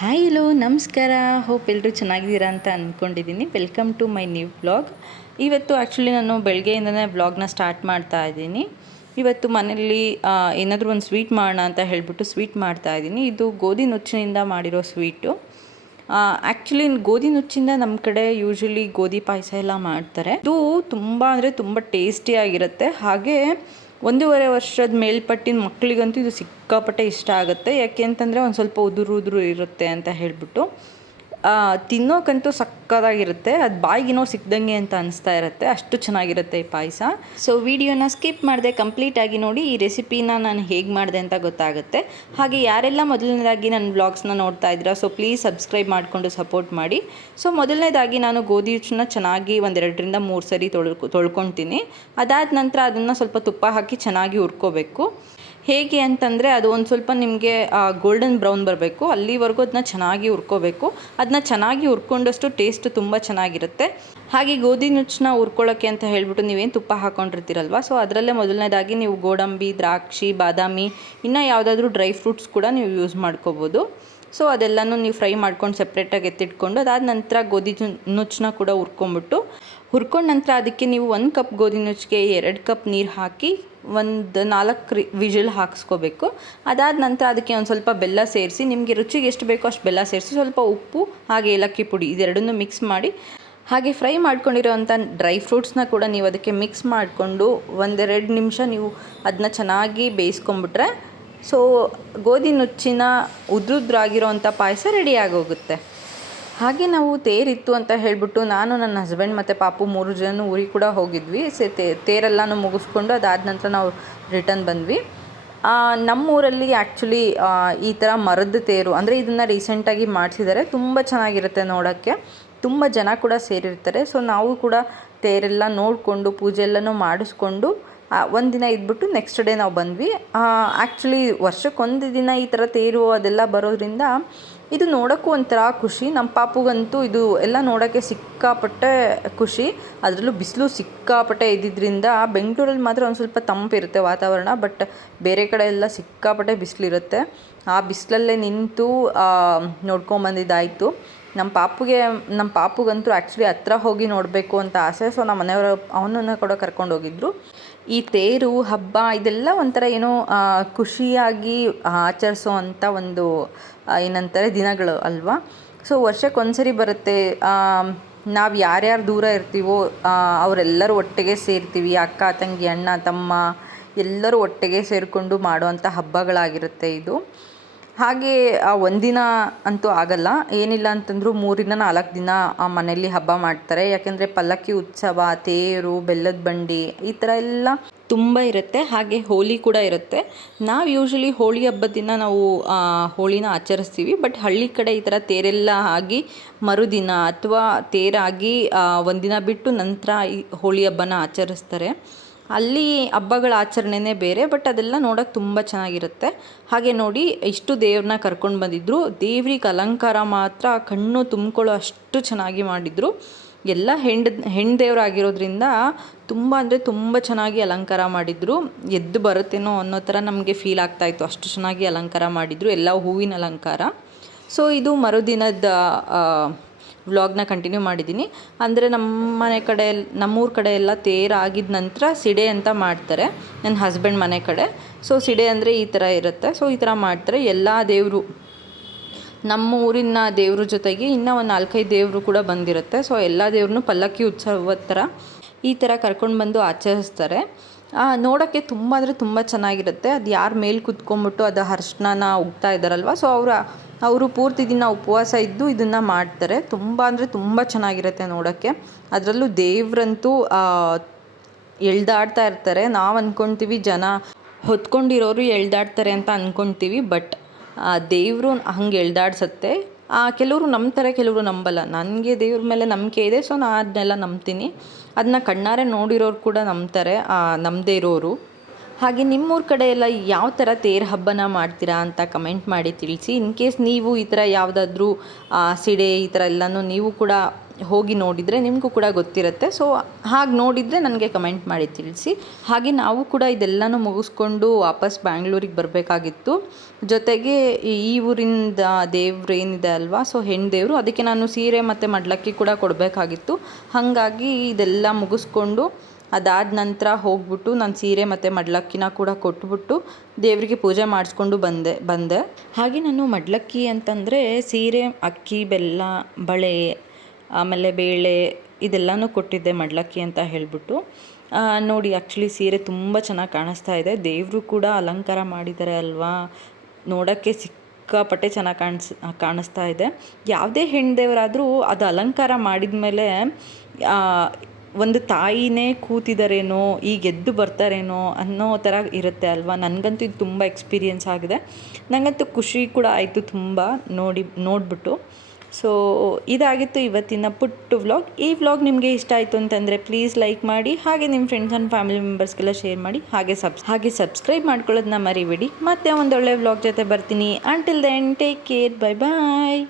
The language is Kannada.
ಹಾಯ್ ಹಲೋ ನಮಸ್ಕಾರ. ಹೋಪ್ ಎಲ್ಲರೂ ಚೆನ್ನಾಗಿದ್ದೀರಾ ಅಂತ ಅಂದ್ಕೊಂಡಿದ್ದೀನಿ welcome to my new blog ಇವತ್ತು ಆ್ಯಕ್ಚುಲಿ ನಾನು ಬೆಳಗ್ಗೆಯಿಂದನೇ ಬ್ಲಾಗ್ನ ಸ್ಟಾರ್ಟ್ ಮಾಡ್ತಾ ಇದ್ದೀನಿ. ಇವತ್ತು ಮನೇಲಿ ಏನಾದರೂ ಒಂದು ಸ್ವೀಟ್ ಮಾಡೋಣ ಅಂತ ಹೇಳಿಬಿಟ್ಟು ಸ್ವೀಟ್ ಮಾಡ್ತಾ ಇದ್ದೀನಿ. ಇದು ಗೋಧಿ ನುಚ್ಚಿನಿಂದ ಮಾಡಿರೋ ಸ್ವೀಟು ಆ್ಯಕ್ಚುಲಿ ಗೋಧಿ ನುಚ್ಚಿಂದ ನಮ್ಮ ಕಡೆ ಯೂಶ್ವಲಿ ಗೋಧಿ ಪಾಯಸ ಎಲ್ಲ ಮಾಡ್ತಾರೆ. ಇದು ತುಂಬ ಅಂದರೆ ತುಂಬ ಟೇಸ್ಟಿಯಾಗಿರುತ್ತೆ ಹಾಗೆ ಒಂದೂವರೆ ವರ್ಷದ ಮೇಲ್ಪಟ್ಟಿನ ಮಕ್ಕಳಿಗಂತೂ ಇದು ಸಿಕ್ಕಾಪಟ್ಟೆ ಇಷ್ಟ ಆಗುತ್ತೆ. ಯಾಕೆ ಅಂತಂದರೆ ಒಂದು ಸ್ವಲ್ಪ ಉದುರು ಉದುರು ಇರುತ್ತೆ ಅಂತ ಹೇಳಿಬಿಟ್ಟು. ತಿನ್ನೋಕ್ಕಂತೂ ಸಕ್ಕತ್ತಾಗಿರುತ್ತೆ, ಅದು ಬಾಯಿಗಿನೋ ಸಿಕ್ದಂಗೆ ಅಂತ ಅನಿಸ್ತಾ ಇರುತ್ತೆ, ಅಷ್ಟು ಚೆನ್ನಾಗಿರುತ್ತೆ ಈ ಪಾಯಸ. ಸೊ ವಿಡಿಯೋನ ಸ್ಕಿಪ್ ಮಾಡಿದೆ ಕಂಪ್ಲೀಟಾಗಿ ನೋಡಿ, ಈ ರೆಸಿಪಿನ ನಾನು ಹೇಗೆ ಮಾಡಿದೆ ಅಂತ ಗೊತ್ತಾಗುತ್ತೆ. ಹಾಗೆ ಯಾರೆಲ್ಲ ಮೊದಲನೇದಾಗಿ ನನ್ನ ವ್ಲಾಗ್ಸ್ನ ನೋಡ್ತಾ ಇದ್ದೀರಾ ಸೊ ಪ್ಲೀಸ್ ಸಬ್ಸ್ಕ್ರೈಬ್ ಮಾಡಿಕೊಂಡು ಸಪೋರ್ಟ್ ಮಾಡಿ. ಸೊ ಮೊದಲನೇದಾಗಿ ನಾನು ಗೋಧಿ ಹಿಟ್ಟನ್ನ ಚೆನ್ನಾಗಿ ಒಂದೆರಡರಿಂದ ಮೂರು ಸರಿ ತೊಳ್ಕೊ ತೊಳ್ಕೊತೀನಿ ಅದಾದ ನಂತರ ಅದನ್ನು ಸ್ವಲ್ಪ ತುಪ್ಪ ಹಾಕಿ ಚೆನ್ನಾಗಿ ಹುರ್ಕೋಬೇಕು. ಹೇಗೆ ಅಂತಂದರೆ ಅದು ಒಂದು ಸ್ವಲ್ಪ ನಿಮಗೆ ಗೋಲ್ಡನ್ ಬ್ರೌನ್ ಬರಬೇಕು. ಅಲ್ಲಿವರೆಗೂ ಅದನ್ನ ಚೆನ್ನಾಗಿ ಹುರ್ಕೋಬೇಕು. ಅದನ್ನ ಚೆನ್ನಾಗಿ ಹುರ್ಕೊಂಡಷ್ಟು ಟೇಸ್ಟ್ ತುಂಬ ಚೆನ್ನಾಗಿರುತ್ತೆ. ಹಾಗೆ ಗೋಧಿ ನುಚ್ಚನ್ನ ಹುರ್ಕೊಳ್ಳೋಕ್ಕೆ ಅಂತ ಹೇಳ್ಬಿಟ್ಟು ನೀವೇನು ತುಪ್ಪ ಹಾಕ್ಕೊಂಡಿರ್ತೀರಲ್ವ ಸೊ ಅದರಲ್ಲೇ ಮೊದಲನೇದಾಗಿ ನೀವು ಗೋಡಂಬಿ, ದ್ರಾಕ್ಷಿ, ಬಾದಾಮಿ, ಇನ್ನು ಯಾವುದಾದ್ರೂ ಡ್ರೈ ಫ್ರೂಟ್ಸ್ ಕೂಡ ನೀವು ಯೂಸ್ ಮಾಡ್ಕೋಬೋದು. ಸೊ ಅದೆಲ್ಲನೂ ನೀವು ಫ್ರೈ ಮಾಡ್ಕೊಂಡು ಸಪ್ರೇಟಾಗಿ ಎತ್ತಿಟ್ಕೊಂಡು ಅದಾದ ನಂತರ ಗೋಧಿ ನುಚ್ಚನ್ನ ಕೂಡ ಹುರ್ಕೊಂಬಿಟ್ಟು ಹುರ್ಕೊಂಡ ನಂತರ ಅದಕ್ಕೆ ನೀವು ಒಂದು ಕಪ್ ಗೋಧಿ ನುಚ್ಚಿಗೆ ಎರಡು ಕಪ್ ನೀರು ಹಾಕಿ ಒಂದು ನಾಲ್ಕು ರಿ ವಿಜಿಲ್ ಹಾಕಿಸ್ಕೋಬೇಕು. ಅದಾದ ನಂತರ ಅದಕ್ಕೆ ಒಂದು ಸ್ವಲ್ಪ ಬೆಲ್ಲ ಸೇರಿಸಿ, ನಿಮಗೆ ರುಚಿಗೆ ಎಷ್ಟು ಬೇಕೋ ಅಷ್ಟು ಬೆಲ್ಲ ಸೇರಿಸಿ, ಸ್ವಲ್ಪ ಉಪ್ಪು, ಹಾಗೆ ಏಲಕ್ಕಿ ಪುಡಿ ಇದೆರಡನ್ನೂ ಮಿಕ್ಸ್ ಮಾಡಿ, ಹಾಗೆ ಫ್ರೈ ಮಾಡ್ಕೊಂಡಿರೋವಂಥ ಡ್ರೈ ಫ್ರೂಟ್ಸ್ನ ಕೂಡ ನೀವು ಅದಕ್ಕೆ ಮಿಕ್ಸ್ ಮಾಡಿಕೊಂಡು ಒಂದೆರಡು ನಿಮಿಷ ನೀವು ಅದನ್ನ ಚೆನ್ನಾಗಿ ಬೇಯಿಸ್ಕೊಂಬಿಟ್ರೆ ಸೊ ಗೋಧಿ ನುಚ್ಚಿನ ಉದ್ರುದ್ರಾಗಿರೋವಂಥ ಪಾಯಸ ರೆಡಿ ಆಗೋಗುತ್ತೆ. ಹಾಗೆ ನಾವು ತೇರಿತ್ತು ಅಂತ ಹೇಳಿಬಿಟ್ಟು ನಾನು ನನ್ನ ಹಸ್ಬೆಂಡ್ ಮತ್ತು ಪಾಪು ಮೂರು ಜನ ಊರಿಗೆ ಕೂಡ ಹೋಗಿದ್ವಿ. ಸೆ ತೇರೆಲ್ಲನೂ ಮುಗಿಸ್ಕೊಂಡು ಅದಾದ ನಂತರ ನಾವು ರಿಟರ್ನ್ ಬಂದ್ವಿ. ನಮ್ಮೂರಲ್ಲಿ ಆ್ಯಕ್ಚುಲಿ ಈ ಥರ ಮರದ ತೇರು ಅಂದರೆ ಇದನ್ನು ರೀಸೆಂಟಾಗಿ ಮಾಡಿಸಿದ್ದಾರೆ. ತುಂಬ ಚೆನ್ನಾಗಿರುತ್ತೆ ನೋಡೋಕ್ಕೆ. ತುಂಬ ಜನ ಕೂಡ ಸೇರಿರ್ತಾರೆ. ಸೊ ನಾವು ಕೂಡ ತೇರೆಲ್ಲ ನೋಡಿಕೊಂಡು ಪೂಜೆ ಎಲ್ಲನೂ ಮಾಡಿಸ್ಕೊಂಡು ಒಂದು ದಿನ ಇದ್ಬಿಟ್ಟು ನೆಕ್ಸ್ಟ್ ಡೇ ನಾವು ಬಂದ್ವಿ. ಆ್ಯಕ್ಚುಲಿ ವರ್ಷಕ್ಕೊಂದು ದಿನ ಈ ಥರ ತೇರು ಅದೆಲ್ಲ ಬರೋದ್ರಿಂದ ಇದು ನೋಡೋಕ್ಕೂ ಒಂಥರ ಖುಷಿ. ನಮ್ಮ ಪಾಪುಗಂತೂ ಇದು ಎಲ್ಲ ನೋಡೋಕ್ಕೆ ಸಿಕ್ಕಾಪಟ್ಟೆ ಖುಷಿ. ಅದರಲ್ಲೂ ಬಿಸಿಲು ಸಿಕ್ಕಾಪಟ್ಟೆ ಇದ್ದಿದ್ದರಿಂದ ಬೆಂಗಳೂರಲ್ಲಿ ಮಾತ್ರ ಒಂದು ಸ್ವಲ್ಪ ತಂಪಿರುತ್ತೆ ವಾತಾವರಣ, ಬಟ್ ಬೇರೆ ಕಡೆ ಎಲ್ಲ ಸಿಕ್ಕಾಪಟ್ಟೆ ಬಿಸಿಲಿರುತ್ತೆ ಆ ಬಿಸಿಲಲ್ಲೇ ನಿಂತು ನೋಡ್ಕೊಂಬಂದಿದ್ದಾಯಿತು ನಮ್ಮ ಪಾಪುಗೆ ನಮ್ಮ ಪಾಪುಗಂತೂ ಆ್ಯಕ್ಚುಲಿ ಹತ್ರ ಹೋಗಿ ನೋಡಬೇಕು ಅಂತ ಆಸೆ. ಸೊ ನಮ್ಮ ಮನೆಯವರು ಅವನನ್ನು ಕೂಡ ಕರ್ಕೊಂಡು ಹೋಗಿದ್ರು. ಈ ತೇರು, ಹಬ್ಬ ಇದೆಲ್ಲ ಒಂಥರ ಏನೋ ಖುಷಿಯಾಗಿ ಆಚರಿಸೋ ಅಂಥ ಒಂದು ಏನಂತಾರೆ ದಿನಗಳು ಅಲ್ವಾ? ಸೊ ವರ್ಷಕ್ಕೊಂದ್ಸರಿ ಬರುತ್ತೆ. ನಾವು ಯಾರ್ಯಾರು ದೂರ ಇರ್ತೀವೋ ಅವರೆಲ್ಲರೂ ಒಟ್ಟಿಗೆ ಸೇರ್ತೀವಿ. ಅಕ್ಕ, ತಂಗಿ, ಅಣ್ಣ, ತಮ್ಮ ಎಲ್ಲರೂ ಒಟ್ಟಿಗೆ ಸೇರಿಕೊಂಡು ಮಾಡುವಂಥ ಹಬ್ಬಗಳಾಗಿರುತ್ತೆ ಇದು. ಹಾಗೆ ಒಂದಿನ ಅಂತೂ ಆಗಲ್ಲ. ಏನಿಲ್ಲ ಅಂತಂದರೂ ಮೂರಿಂದ ನಾಲ್ಕು ದಿನ ಆ ಮನೆಯಲ್ಲಿ ಹಬ್ಬ ಮಾಡ್ತಾರೆ. ಯಾಕೆಂದರೆ ಪಲ್ಲಕ್ಕಿ ಉತ್ಸವ, ತೇರು, ಬೆಲ್ಲದ ಬಂಡಿ ಈ ಥರ ಎಲ್ಲ ತುಂಬ ಇರುತ್ತೆ. ಹಾಗೆ ಹೋಳಿ ಕೂಡ ಇರುತ್ತೆ. ನಾವು ಯೂಶ್ವಲಿ ಹೋಳಿ ಹಬ್ಬದ ದಿನ ನಾವು ಹೋಳಿನ ಆಚರಿಸ್ತೀವಿ. ಬಟ್ ಹಳ್ಳಿ ಕಡೆ ಈ ಥರ ತೇರೆಲ್ಲ ಆಗಿ ಮರುದಿನ ಅಥವಾ ತೇರಾಗಿ ಒಂದಿನ ಬಿಟ್ಟು ನಂತರ ಈ ಹೋಳಿ ಹಬ್ಬನ ಆಚರಿಸ್ತಾರೆ. ಅಲ್ಲಿ ಹಬ್ಬಗಳ ಆಚರಣೆನೇ ಬೇರೆ ಬಟ್ ಅದೆಲ್ಲ ನೋಡೋಕೆ ತುಂಬ ಚೆನ್ನಾಗಿರುತ್ತೆ. ಹಾಗೆ ನೋಡಿ, ಇಷ್ಟು ದೇವ್ರನ್ನ ಕರ್ಕೊಂಡು ಬಂದಿದ್ರು. ದೇವ್ರಿಗೆ ಅಲಂಕಾರ ಮಾತ್ರ ಕಣ್ಣು ತುಂಬಿಕೊಳ್ಳೋ ಅಷ್ಟು ಚೆನ್ನಾಗಿ ಮಾಡಿದರು. ಎಲ್ಲ ಹೆಂಡ್ ಹೆಣ್ಣು ದೇವರಾಗಿರೋದ್ರಿಂದ ತುಂಬ ಅಂದರೆ ತುಂಬ ಚೆನ್ನಾಗಿ ಅಲಂಕಾರ ಮಾಡಿದರು. ಎದ್ದು ಬರುತ್ತೇನೋ ಅನ್ನೋ ಥರ ನಮಗೆ ಫೀಲ್ ಆಗ್ತಾಯಿತ್ತು ಅಷ್ಟು ಚೆನ್ನಾಗಿ ಅಲಂಕಾರ ಮಾಡಿದರು, ಎಲ್ಲ ಹೂವಿನ ಅಲಂಕಾರ. ಸೊ ಇದು ಮರುದಿನದ ವ್ಲಾಗ್ನ ಕಂಟಿನ್ಯೂ ಮಾಡಿದ್ದೀನಿ. ಅಂದರೆ ನಮ್ಮ ಮನೆ ಕಡೆ, ನಮ್ಮೂರ ಕಡೆ ಎಲ್ಲ ಆಗಿದ ನಂತರ ಸಿಡೆ ಅಂತ ಮಾಡ್ತಾರೆ. ನನ್ನ ಹಸ್ಬೆಂಡ್ ಮನೆ ಕಡೆ. ಸೊ ಸಿಡೆ ಅಂದರೆ ಈ ಥರ ಇರುತ್ತೆ. ಸೊ ಈ ಥರ ಮಾಡ್ತಾರೆ. ಎಲ್ಲ ದೇವರು ನಮ್ಮ ಊರಿನ ದೇವ್ರ ಜೊತೆಗೆ ಇನ್ನೂ ಒಂದು ನಾಲ್ಕೈದು ದೇವರು ಕೂಡ ಬಂದಿರುತ್ತೆ. ಸೊ ಎಲ್ಲ ದೇವ್ರನ್ನೂ ಪಲ್ಲಕ್ಕಿ ಉತ್ಸವದ ಥರ ಈ ಥರ ಕರ್ಕೊಂಡು ಬಂದು ಆಚರಿಸ್ತಾರೆ. ನೋಡೋಕ್ಕೆ ತುಂಬ ಅಂದರೆ ತುಂಬ ಚೆನ್ನಾಗಿರುತ್ತೆ. ಅದು ಯಾರು ಮೇಲೆ ಕುತ್ಕೊಂಡ್ಬಿಟ್ಟು ಅದು ಅರ್ಶನ ಉಗ್ತಾ ಇದ್ದಾರಲ್ವ? ಸೊ ಅವರ ಅವರು ಪೂರ್ತಿ ದಿನ ಉಪವಾಸ ಇದ್ದು ಇದನ್ನು ಮಾಡ್ತಾರೆ. ತುಂಬ ಅಂದರೆ ತುಂಬ ಚೆನ್ನಾಗಿರುತ್ತೆ ನೋಡೋಕ್ಕೆ. ಅದರಲ್ಲೂ ದೇವರಂತೂ ಎಳ್ದಾಡ್ತಾ ಇರ್ತಾರೆ. ನಾವು ಅಂದ್ಕೊಳ್ತೀವಿ ಜನ ಹೊತ್ಕೊಂಡಿರೋರು ಎಳ್ದಾಡ್ತಾರೆ ಅಂತ ಅಂದ್ಕೊಳ್ತೀವಿ ಬಟ್ ದೇವರು ಹಂಗೆ ಎಳ್ದಾಡ್ಸತ್ತೆ. ಕೆಲವರು ನಂಬ್ತಾರೆ, ಕೆಲವರು ನಂಬಲ್ಲ. ನನಗೆ ದೇವ್ರ ಮೇಲೆ ನಂಬಿಕೆ ಇದೆ, ಸೊ ನಾನು ಅದನ್ನೆಲ್ಲ ನಂಬ್ತೀನಿ. ಅದನ್ನ ಕಣ್ಣಾರೆ ನೋಡಿರೋರು ಕೂಡ ನಂಬ್ತಾರೆ ನಂಬದೇ ಇರೋರು. ಹಾಗೆ ನಿಮ್ಮೂರ ಕಡೆ ಎಲ್ಲ ಯಾವ ಥರ ತೇರು ಹಬ್ಬನ ಮಾಡ್ತೀರಾ ಅಂತ ಕಮೆಂಟ್ ಮಾಡಿ ತಿಳಿಸಿ. ಇನ್ ಕೇಸ್ ನೀವು ಈ ಥರ ಯಾವುದಾದ್ರೂ ಸಿಡೆ ಈ ಥರ ಎಲ್ಲನೂ ನೀವು ಕೂಡ ಹೋಗಿ ನೋಡಿದರೆ ನಿಮಗೂ ಕೂಡ ಗೊತ್ತಿರುತ್ತೆ. ಸೊ ಹಾಗೆ ನೋಡಿದರೆ ನನಗೆ ಕಮೆಂಟ್ ಮಾಡಿ ತಿಳಿಸಿ. ಹಾಗೆ ನಾವು ಕೂಡ ಇದೆಲ್ಲನೂ ಮುಗಿಸ್ಕೊಂಡು ವಾಪಸ್ ಬ್ಯಾಂಗ್ಳೂರಿಗೆ ಬರಬೇಕಾಗಿತ್ತು. ಜೊತೆಗೆ ಈ ಊರಿಂದ ದೇವ್ರು ಏನಿದೆ ಅಲ್ವಾ ಸೊ ಹೆಣ್ಣು ದೇವರು, ಅದಕ್ಕೆ ನಾನು ಸೀರೆ ಮತ್ತು ಮಡ್ಲಕ್ಕಿ ಕೂಡ ಕೊಡಬೇಕಾಗಿತ್ತು. ಹಾಗಾಗಿ ಇದೆಲ್ಲ ಮುಗಿಸ್ಕೊಂಡು ಅದಾದ ನಂತರ ಹೋಗ್ಬಿಟ್ಟು ನಾನು ಸೀರೆ ಮತ್ತು ಮಡ್ಲಕ್ಕಿನ ಕೂಡ ಕೊಟ್ಬಿಟ್ಟು ದೇವರಿಗೆ ಪೂಜೆ ಮಾಡಿಸ್ಕೊಂಡು ಬಂದೆ ಬಂದೆ. ಹಾಗೆ ನಾನು ಮಡ್ಲಕ್ಕಿ ಅಂತಂದರೆ ಸೀರೆ, ಅಕ್ಕಿ, ಬೆಲ್ಲ, ಬಳೆ, ಆಮೇಲೆ ಬೇಳೆ ಇದೆಲ್ಲನೂ ಕೊಟ್ಟಿದ್ದೆ ಮಡ್ಲಕ್ಕಿ ಅಂತ ಹೇಳಿಬಿಟ್ಟು. ನೋಡಿ ಆ್ಯಕ್ಚುಲಿ ಸೀರೆ ತುಂಬ ಚೆನ್ನಾಗಿ ಕಾಣಿಸ್ತಾ ಇದೆ. ದೇವರು ಕೂಡ ಅಲಂಕಾರ ಮಾಡಿದ್ದಾರೆ ಅಲ್ವಾ? ನೋಡೋಕ್ಕೆ ಸಿಕ್ಕಾಪಟ್ಟೆ ಚೆನ್ನಾಗಿ ಕಾಣಿಸ್, ಕಾಣಿಸ್ತಾ ಇದೆ. ಯಾವುದೇ ಹೆಣ್ಣು ದೇವರಾದರೂ ಅದು ಅಲಂಕಾರ ಮಾಡಿದ ಮೇಲೆ ಒಂದು ತಾಯಿನೇ ಕೂತಿದ್ದಾರೇನೋ ಈಗ ಎದ್ದು ಬರ್ತಾರೇನೋ ಅನ್ನೋ ಥರ ಇರುತ್ತೆ ಅಲ್ವಾ? ನನಗಂತೂ ಇದು ತುಂಬ ಎಕ್ಸ್ಪೀರಿಯೆನ್ಸ್ ಆಗಿದೆ. ನನಗಂತೂ ಖುಷಿ ಕೂಡ ಆಯಿತು ತುಂಬ ನೋಡಿ, ನೋಡಿಬಿಟ್ಟು. ಸೊ ಇದಾಗಿತ್ತು ಇವತ್ತಿನ ಪುಟ್ಟು ವ್ಲಾಗ್ ಈ ವ್ಲಾಗ್ ನಿಮಗೆ ಇಷ್ಟ ಆಯಿತು ಅಂತಂದರೆ ಪ್ಲೀಸ್ ಲೈಕ್ ಮಾಡಿ, ಹಾಗೆ ನಿಮ್ಮ ಫ್ರೆಂಡ್ಸ್ ಆ್ಯಂಡ್ ಫ್ಯಾಮಿಲಿ ಮೆಂಬರ್ಸ್ಗೆಲ್ಲ ಶೇರ್ ಮಾಡಿ, ಹಾಗೆ ಸಬ್ಸ್ ಹಾಗೆ ಸಬ್ಸ್ಕ್ರೈಬ್ ಮಾಡ್ಕೊಳ್ಳೋದನ್ನ ಮರಿಬೇಡಿ. ಮತ್ತೆ ಒಂದೊಳ್ಳೆ ವ್ಲಾಗ್ ಜೊತೆ ಬರ್ತೀನಿ. Until then take care bye bye